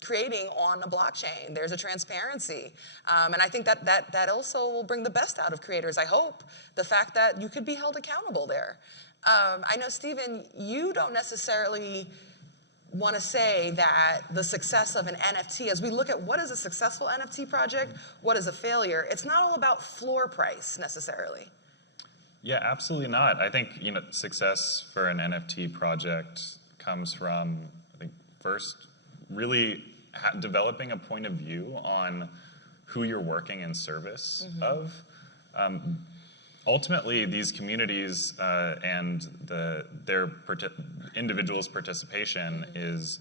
creating on a blockchain. There's a transparency. And I think that also will bring the best out of creators. I hope the fact that you could be held accountable there. I know, Steven, you don't necessarily want to say that the success of an NFT, as we look at what is a successful NFT project, what is a failure, it's not all about floor price necessarily. Yeah, absolutely not. I think, you know, success for an NFT project comes from, I think, first, really developing a point of view on who you're working in service of. Ultimately, these communities and their individuals' participation is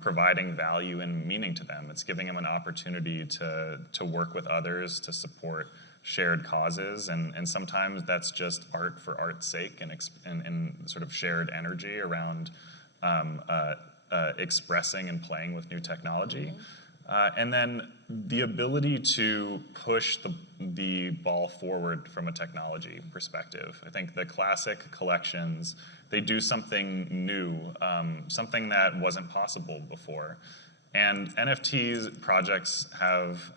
providing value and meaning to them. It's giving them an opportunity to work with others, to support shared causes, and sometimes that's just art for art's sake and sort of shared energy around expressing and playing with new technology. And then the ability to push the ball forward from a technology perspective. I think the classic collections, they do something new, something that wasn't possible before. And NFTs projects have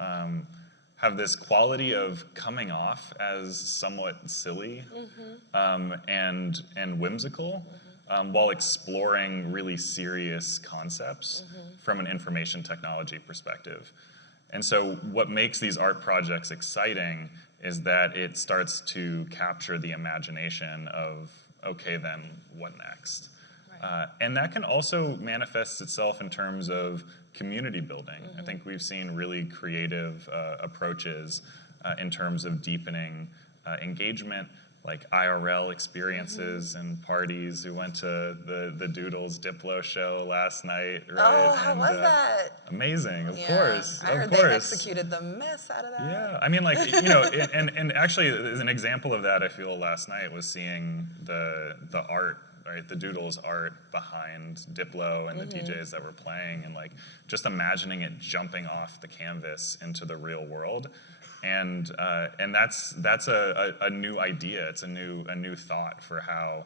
this quality of coming off as somewhat silly and whimsical, while exploring really serious concepts from an information technology perspective. And so what makes these art projects exciting is that it starts to capture the imagination of, okay, then what next? Right. And that can also manifest itself in terms of community building. I think we've seen really creative approaches in terms of deepening engagement, like IRL experiences and parties. We went to the Doodles Diplo show last night, right? Oh, how was that? Amazing, of course. I heard they executed the mess out of that. Yeah, I mean, like, you know, and actually, as an example of that, I feel last night was seeing the art, right, the Doodles art behind Diplo and the DJs that were playing, and like just imagining it jumping off the canvas into the real world. And that's a new idea. It's a new thought for how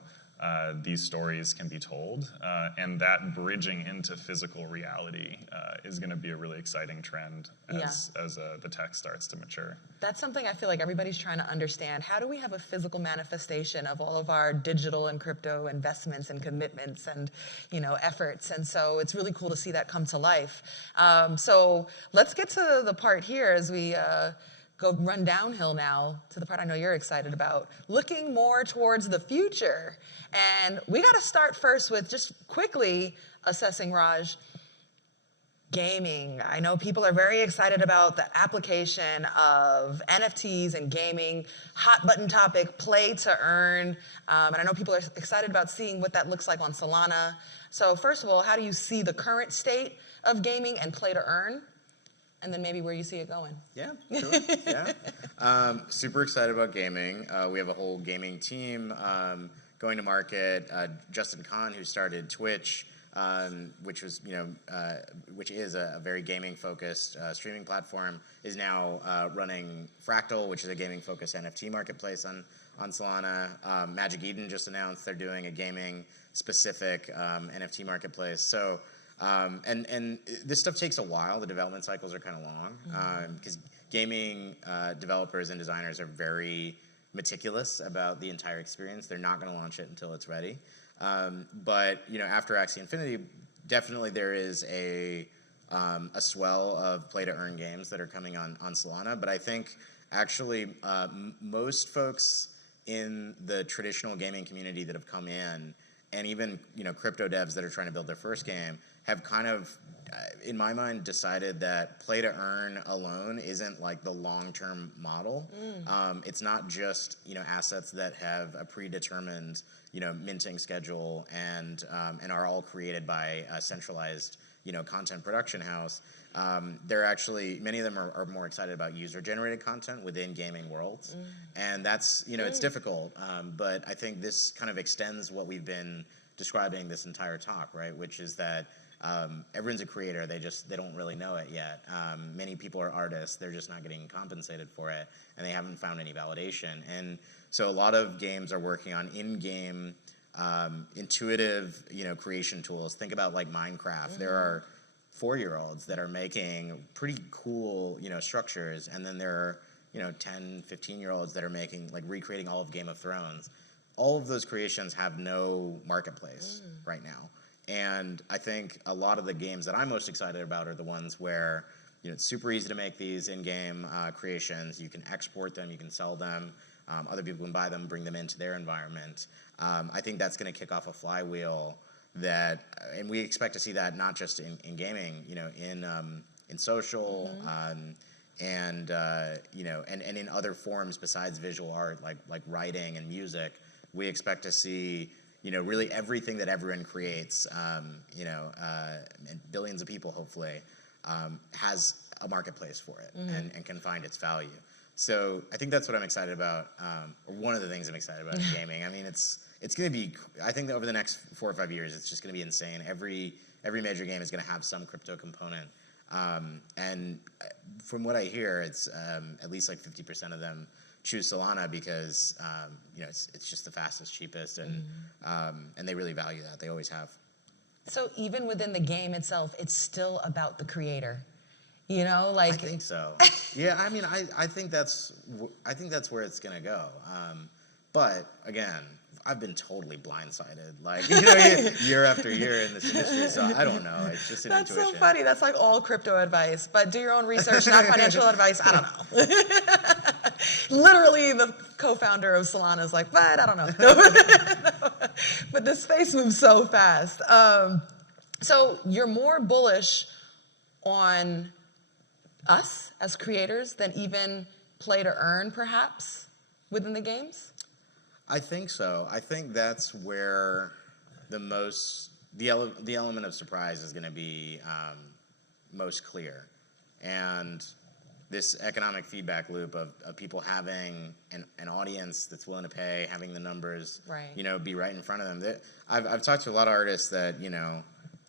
these stories can be told, and that bridging into physical reality is going to be a really exciting trend as the tech starts to mature. That's something I feel like everybody's trying to understand. How do we have a physical manifestation of all of our digital and crypto investments and commitments and, you know, efforts? And so it's really cool to see that come to life. So let's get to the part here as we run downhill now to the part I know you're excited about, looking more towards the future. And we got to start first with just quickly assessing, Raj, gaming. I know people are very excited about the application of NFTs and gaming, hot button topic, play to earn. And I know people are excited about seeing what that looks like on Solana. So first of all, how do you see the current state of gaming and play to earn? And then maybe where you see it going. Yeah, sure. Yeah. Super excited about gaming. We have a whole gaming team going to market. Justin Kahn, who started Twitch, which was which is a very gaming focused streaming platform, is now running Fractal, which is a gaming focused NFT marketplace on Solana. Magic Eden just announced they're doing a gaming specific NFT marketplace. So and this stuff takes a while. The development cycles are kind of long because gaming developers and designers are very meticulous about the entire experience. They're not going to launch it until it's ready. But after Axie Infinity, definitely there is a swell of play-to-earn games that are coming on Solana. But I think actually most folks in the traditional gaming community that have come in, and even crypto devs that are trying to build their first game, have kind of, in my mind, decided that play to earn alone isn't like the long-term model. It's not just assets that have a predetermined minting schedule and are all created by a centralized content production house. They're actually, many of them are more excited about user-generated content within gaming worlds, and that's it's difficult. But I think this kind of extends what we've been describing this entire talk, right? Which is that everyone's a creator. They don't really know it yet. Many people are artists. They're just not getting compensated for it, and they haven't found any validation. And so a lot of games are working on in-game intuitive creation tools. Think about like Minecraft. There are 4-year-olds that are making pretty cool structures, and then there are 10, 15-year-olds that are making recreating all of Game of Thrones. All of those creations have no marketplace right now. And I think a lot of the games that I'm most excited about are the ones where it's super easy to make these in-game creations. You can export them, you can sell them, other people can buy them, bring them into their environment. I think that's going to kick off a flywheel and we expect to see that not just in gaming, in social, and in other forms besides visual art, like writing and music. We expect to see really everything that everyone creates, and billions of people hopefully, has a marketplace for it and can find its value. So I think that's what I'm excited about, or one of the things I'm excited about in gaming. I mean, it's going to be, I think that over the next 4 or 5 years, it's just going to be insane. Every major game is going to have some crypto component. And from what I hear, it's at least 50% of them choose Solana because it's just the fastest, cheapest, and they really value that. They always have. So even within the game itself, it's still about the creator. I think so. Yeah, I mean, I think that's where it's gonna go. But again, I've been totally blindsided, year after year in this industry. So I don't know. It's just an intuition. That's so funny. That's like all crypto advice. But do your own research, not financial advice. I don't know. Literally, the co-founder of Solana is like, but I don't know. But the space moves so fast. So you're more bullish on us as creators than even play to earn, perhaps, within the games? I think so. I think that's where the element of surprise is going to be most clear, and this economic feedback loop of people having an audience that's willing to pay, having the numbers, be right in front of them. I've talked to a lot of artists that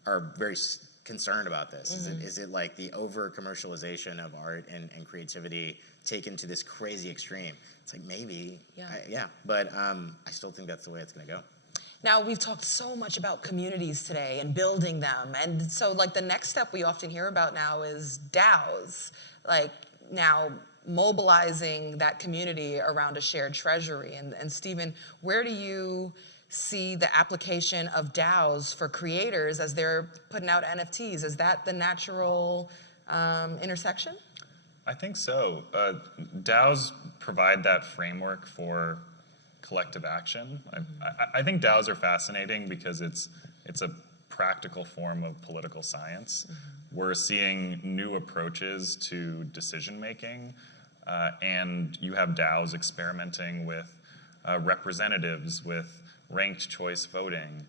are very concerned about this. Is it like the over-commercialization of art and creativity taken to this crazy extreme? It's like maybe, but I still think that's the way it's going to go. Now, we've talked so much about communities today and building them. And so the next step we often hear about now is DAOs. Now mobilizing that community around a shared treasury. And Stephen, where do you see the application of DAOs for creators as they're putting out NFTs? Is that the natural intersection? I think so. DAOs provide that framework for collective action. I think DAOs are fascinating because it's a practical form of political science. We're seeing new approaches to decision making, and you have DAOs experimenting with representatives, with ranked choice voting,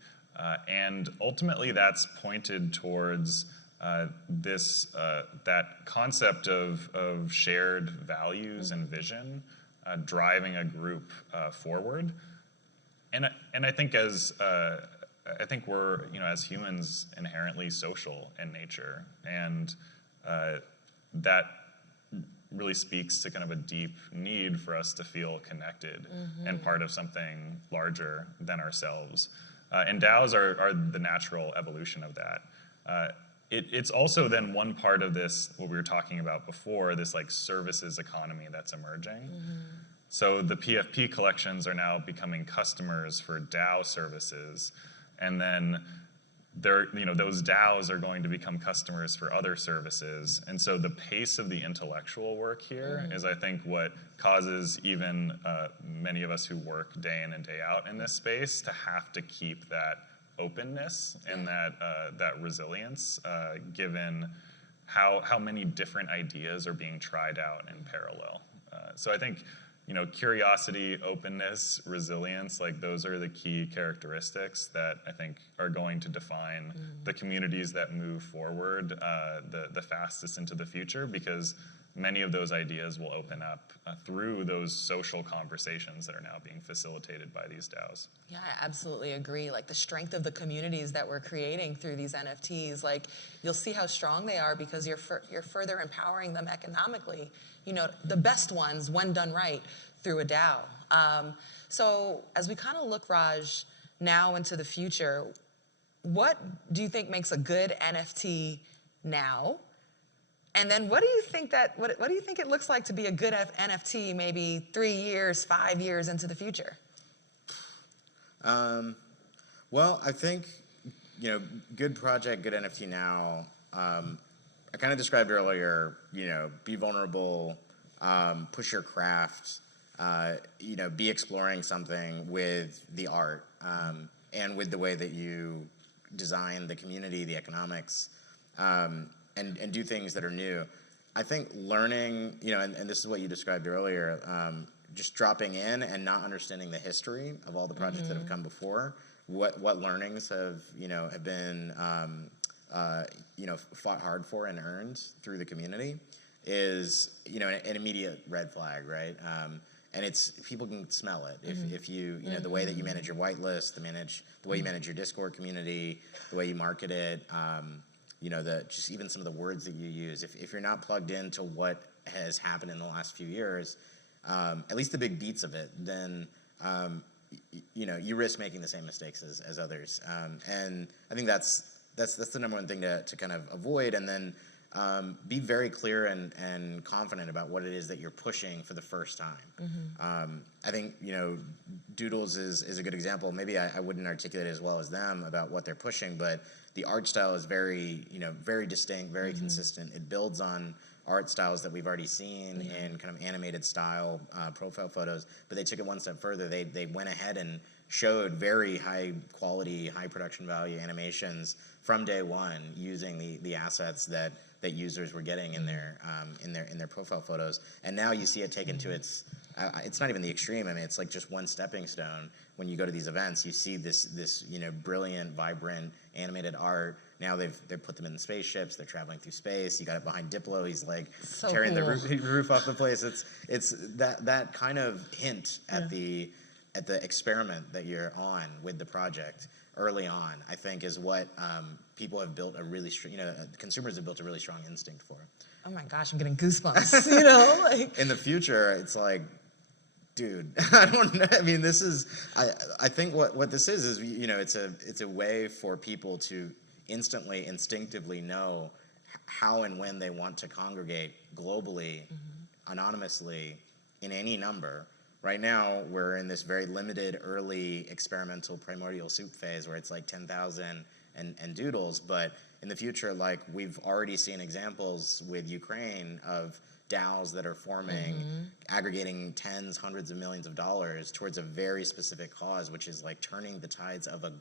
and ultimately that's pointed towards that concept of shared values and vision driving a group forward. And I think as I think we're, as humans, inherently social in nature, and that really speaks to kind of a deep need for us to feel connected and part of something larger than ourselves. And DAOs are the natural evolution of that. It's also then one part of this, what we were talking about before, this like services economy that's emerging. So the PFP collections are now becoming customers for DAO services, and then those DAOs are going to become customers for other services. And so the pace of the intellectual work here is, I think, what causes even many of us who work day in and day out in this space to have to keep that openness and that resilience, given how many different ideas are being tried out in parallel. So I think, curiosity, openness, resilience, like those are the key characteristics that I think are going to define the communities that move forward the fastest into the future, because many of those ideas will open up through those social conversations that are now being facilitated by these DAOs. Yeah, I absolutely agree. Like the strength of the communities that we're creating through these NFTs, like you'll see how strong they are because you're further empowering them economically. The best ones, when done right, through a DAO. So as we kind of look, Raj, now into the future, what do you think makes a good NFT now? And then what do you think it looks like to be a good NFT maybe 3 years, 5 years into the future? Well, I think, good project, good NFT now. I kind of described earlier, be vulnerable, push your craft, be exploring something with the art and with the way that you design the community, the economics, and do things that are new. I think learning, and this is what you described earlier, just dropping in and not understanding the history of all the projects that have come before, what learnings have been fought hard for and earned through the community is an immediate red flag, right? And it's people can smell it if you the way that you manage your whitelist, the way you manage your Discord community, the way you market it, just even some of the words that you use. If you're not plugged into what has happened in the last few years, at least the big beats of it, then you risk making the same mistakes as others. And I think that's the number one thing to kind of avoid, and then be very clear and confident about what it is that you're pushing for the first time. I think Doodles is a good example. Maybe I wouldn't articulate it as well as them about what they're pushing, but the art style is very very distinct, very consistent. It builds on art styles that we've already seen in kind of animated style profile photos, but they took it one step further. They went ahead and showed very high quality, high production value animations from day one using the assets that users were getting in their profile photos. And now you see it taken to it's not even the extreme. I mean, it's like just one stepping stone. When you go to these events, you see this brilliant, vibrant, animated art. Now they've put them in the spaceships. They're traveling through space. You got it behind Diplo. He's like so tearing cool. the roof off the place. It's that kind of hint at the experiment that you're on with the project early on, I think, is what people have built a really consumers have built a really strong instinct for. Oh my gosh, I'm getting goosebumps. Like In the future, it's like, dude, I don't know. I mean, this is, I think what this is it's a way for people to instantly, instinctively know how and when they want to congregate globally, anonymously, in any number. Right now, we're in this very limited, early, experimental, primordial soup phase where it's like 10,000 and doodles. But in the future, like we've already seen examples with Ukraine of DAOs that are forming, aggregating tens, hundreds of millions of dollars towards a very specific cause, which is like turning the tides of a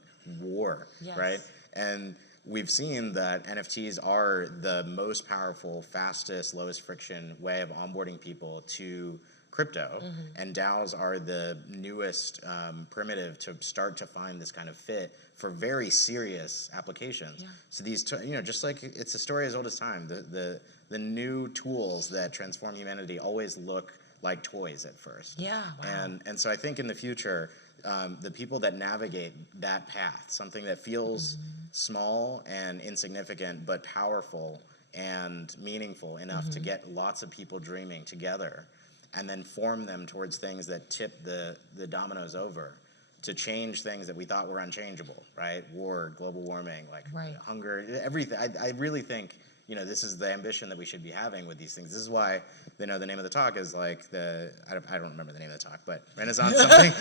war, right? And we've seen that NFTs are the most powerful, fastest, lowest friction way of onboarding people to crypto, and DAOs are the newest primitive to start to find this kind of fit for very serious applications. So these, just like it's a story as old as time. The new tools that transform humanity always look like toys at first. Yeah. Wow. And so I think in the future, the people that navigate that path, something that feels small and insignificant, but powerful and meaningful enough to get lots of people dreaming together, and then form them towards things that tip the dominoes over to change things that we thought were unchangeable, right? War, global warming, like hunger, everything. I really think, this is the ambition that we should be having with these things. This is why, the name of the talk is like I don't remember the name of the talk, but Renaissance something.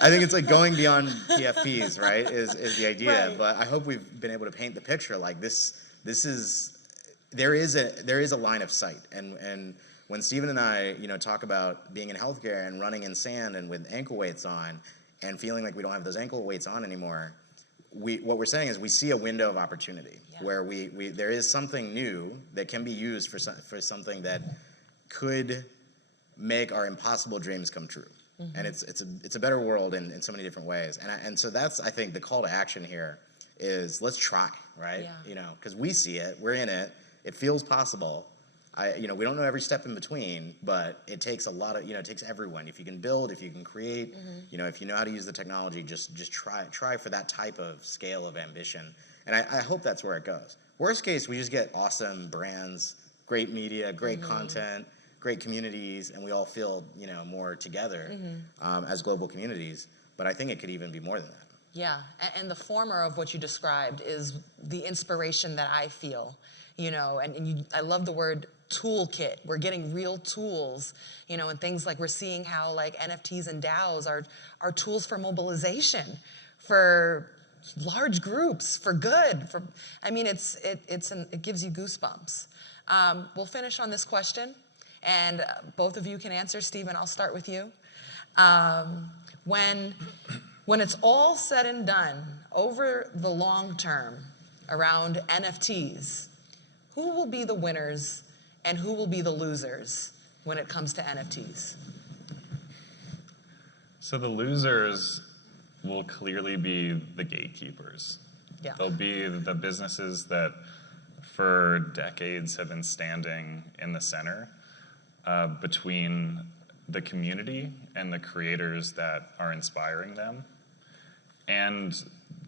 I think it's like going beyond PFPs, right? Is the idea. Right. But I hope we've been able to paint the picture like this. There is a line of sight, and when Stephen and I, talk about being in healthcare and running in sand and with ankle weights on, and feeling like we don't have those ankle weights on anymore, what we're saying is we see a window of opportunity where there is something new that can be used for something that could make our impossible dreams come true. And it's a better world in so many different ways. And so that's, I think, the call to action here is let's try, right? Because we see it, we're in it, it feels possible. We don't know every step in between, but it takes a lot of, it takes everyone. If you can build, if you can create, if you know how to use the technology, just try for that type of scale of ambition. And I hope that's where it goes. Worst case, we just get awesome brands, great media, great content, great communities, and we all feel, more together as global communities. But I think it could even be more than that. Yeah, and the former of what you described is the inspiration that I feel, I love the word toolkit. We're getting real tools, and things like we're seeing how like NFTs and DAOs are tools for mobilization, for large groups, for good. It gives you goosebumps. We'll finish on this question, and both of you can answer. Stephen, I'll start with you. When it's all said and done over the long term around NFTs, who will be the winners and who will be the losers when it comes to NFTs? So the losers will clearly be the gatekeepers. Yeah. They'll be the businesses that for decades have been standing in the center between the community and the creators that are inspiring them. And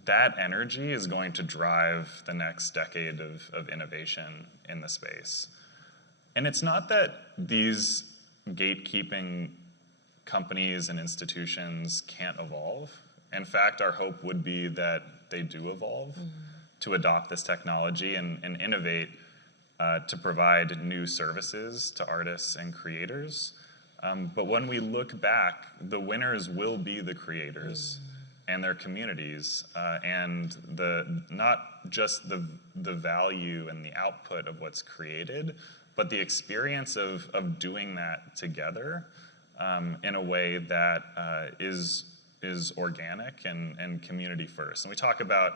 that energy is going to drive the next decade of innovation in the space. And it's not that these gatekeeping companies and institutions can't evolve. In fact, our hope would be that they do evolve to adopt this technology and innovate to provide new services to artists and creators. But when we look back, the winners will be the creators and their communities, and not just the value and the output of what's created, but the experience of doing that together in a way that is organic and community first. And we talk about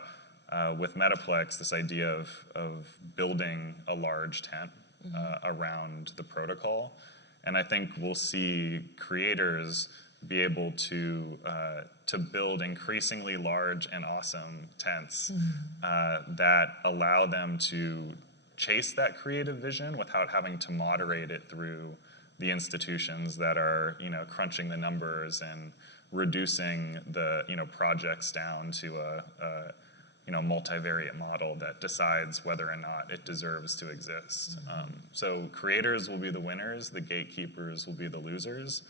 with Metaplex this idea of building a large tent around the protocol, and I think we'll see creators be able to build increasingly large and awesome tents that allow them to chase that creative vision without having to moderate it through the institutions that are crunching the numbers and reducing the projects down to a multivariate model that decides whether or not it deserves to exist. So creators will be the winners, the gatekeepers will be the losers.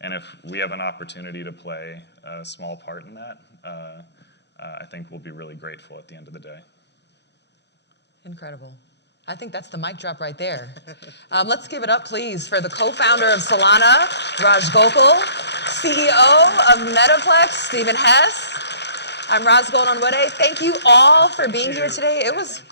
And if we have an opportunity to play a small part in that, I think we'll be really grateful at the end of the day. Incredible. I think that's the mic drop right there. Let's give it up, please, for the co-founder of Solana, Raj Gokal, CEO of Metaplex, Stephen Hess. I'm Raj Gold-Onwude. Thank you all for being here today. It was...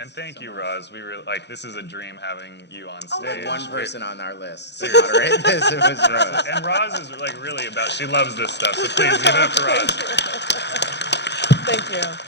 And thank you, Roz. We really this is a dream having you on Oh my stage. gosh. One person on our list to moderate this, it was Rose. And Roz is really about, she loves this stuff, so please give it up for Roz. Thank you.